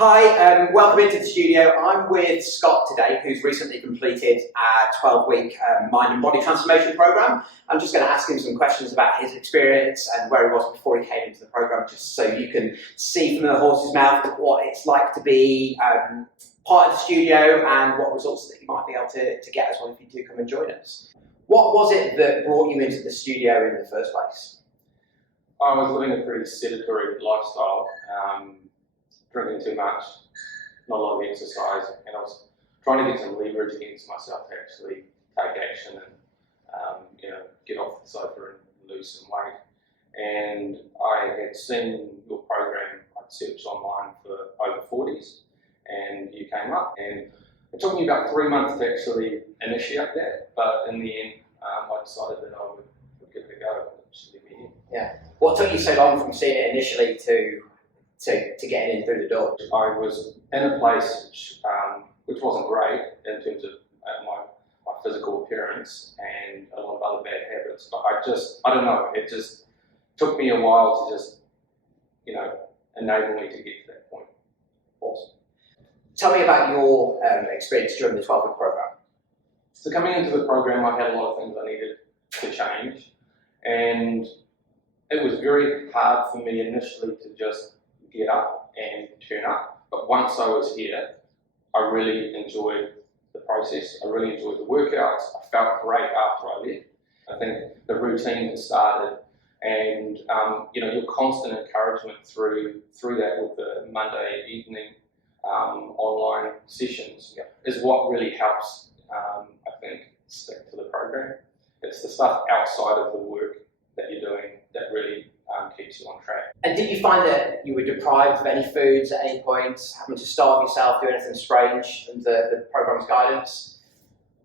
Hi, welcome into the studio. I'm with Scott today, who's recently completed a 12-week mind and body transformation program. I'm just going to ask him some questions about his experience and where he was before he came into the program, just so you can see from the horse's mouth what it's like to be part of the studio and what results that you might be able to get as well if you do come and join us. What was it that brought you into the studio in the first place? I was living a pretty sedentary lifestyle, drinking too much, not a lot of exercise, and I was trying to get some leverage against myself to actually take action and get off the sofa and lose some weight. And I had seen your program. I'd searched online for over 40s, and you came up. And it took me about 3 months to actually initiate that, but in the end, I decided that I would give it a go. Yeah. What took you so long from seeing it initially to getting in through the door? I was in a place which wasn't great in terms of my physical appearance and a lot of other bad habits, but I don't know, it just took me a while to just, enable me to get to that point. Awesome. Tell me about your experience during the 12-week program. So coming into the program, I had a lot of things I needed to change, and it was very hard for me initially to just get up and turn up. But once I was here, I really enjoyed the process. I really enjoyed the workouts. I felt great after I left. I think the routine had started, and your constant encouragement through that with the Monday evening online sessions is what really helps, I think, stick to the program. It's the stuff outside of the work that you're doing that really keeps you on track. And did you find that you were deprived of any foods at any point, having to starve yourself, do anything strange under the program's guidance?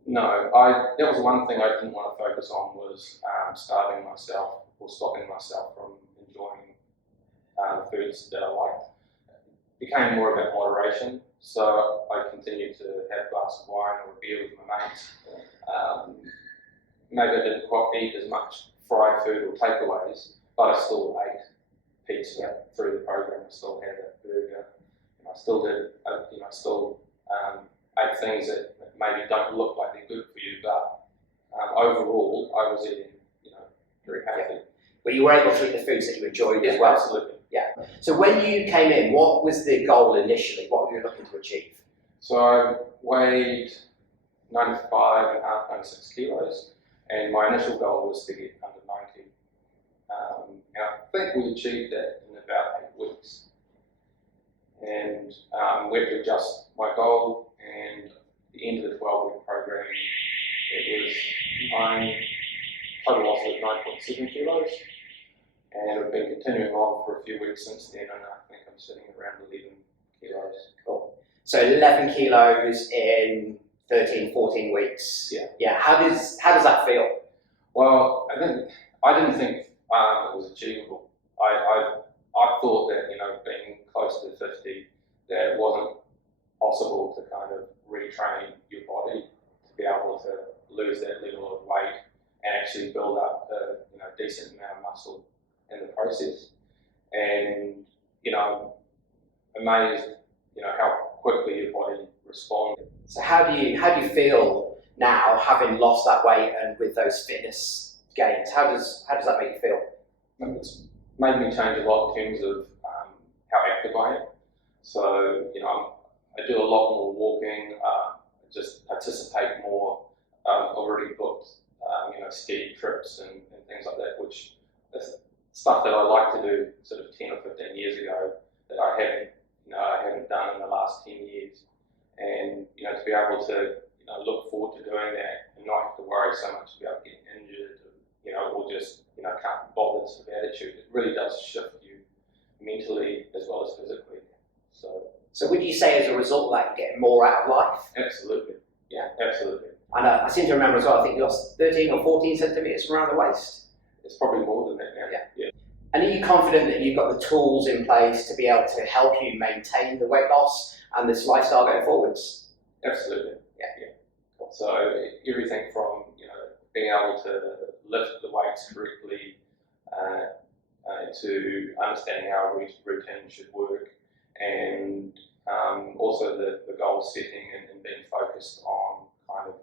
No, that was one thing I didn't want to focus on, was starving myself or stopping myself from enjoying foods that I liked. It became more about moderation, so I continued to have a glass of wine or a beer with my mates. Maybe I didn't quite eat as much fried food or takeaways, but I still ate pizza through the program. I still had a burger. And I still did. I still ate things that maybe don't look like they're good for you, but overall, I was eating, very healthy. But you were able to eat the foods that you enjoyed as well. Absolutely. Yeah. So when you came in, what was the goal initially? What were you looking to achieve? So I weighed 95.5, 96 kilos. And my initial goal was to get under 90. And I think we achieved that in about 8 weeks. And we had to adjust my goal, and at the end of the 12-week program, it was total loss of 9.7 kilos. And I've been continuing on for a few weeks since then, and I think I'm sitting around 11 kilos. Cool. So 11 kilos in 13, 14 weeks. Yeah. How does that feel? Well, I didn't think it was achievable. I thought that being close to 50, that it wasn't possible to kind of retrain your body to be able to lose that level of weight and actually build up a decent amount of muscle in the process. And I'm amazed how quickly your body responded. So how do you feel now, having lost that weight and with those fitness gains? How does that make you feel? It's made me change a lot in terms of how active I am. So I do a lot more walking. Just participate more. I've already booked ski trips and things like that, which is stuff that I like to do sort of 10 or 15 years ago that I haven't done in the last 10 years. And to be able to look forward to doing that and not have to worry so much about getting injured, or just can't be bothered sort of attitude. It really does shift you mentally as well as physically. So would you say as a result of that you're getting more out of life? Absolutely. Yeah, absolutely. And I seem to remember as well, I think you lost 13 or 14 centimetres from around the waist. It's probably more than that now. Yeah. And are you confident that you've got the tools in place to be able to help you maintain the weight loss and this lifestyle going forwards? Absolutely. Yeah. So everything from being able to lift the weights correctly, to understanding how a routine should work, and Also the goal setting and being focused on kind of,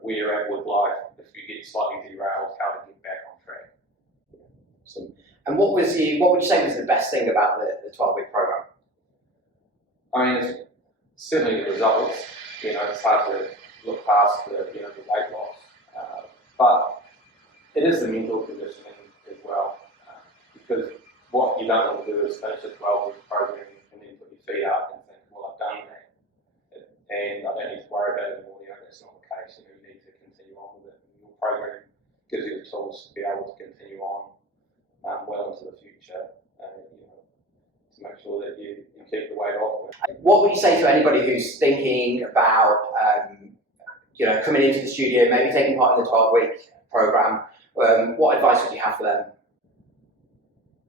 where you're at with life. If you get slightly derailed, how to get back on track. Awesome. And what would you say was the best thing about the 12-week program? I mean, it's certainly the results. It's hard to look past the weight loss, but it is the mental conditioning as well, because what you don't want to do is finish a 12-week program and then put your feet up and think, well, I've done that, and I don't need to worry about it anymore. That's not the case. You need to continue on with it. And your program gives you the tools to be able to continue on well into the future, to make sure that you keep the weight off. What would you say to anybody who's thinking about coming into the studio, maybe taking part in the 12-week program? What advice would you have for them?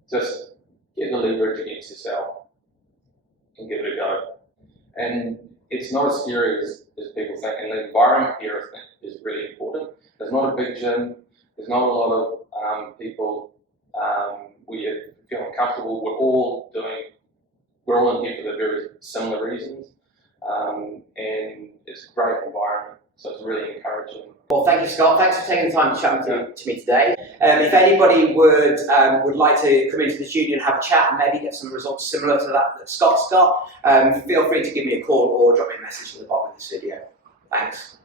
Just get the leverage against yourself and give it a go. And it's not as scary as people think, and the environment here I think is really important. There's not a big gym, there's not a lot of people where you feel uncomfortable. We're all in here for the very similar reasons, and it's a great environment, so it's really encouraging. Well, thank you, Scott. Thanks for taking the time to chat to me today. If anybody would like to come into the studio and have a chat and maybe get some results similar to that Scott's got, feel free to give me a call or drop me a message at the bottom of this video. Thanks.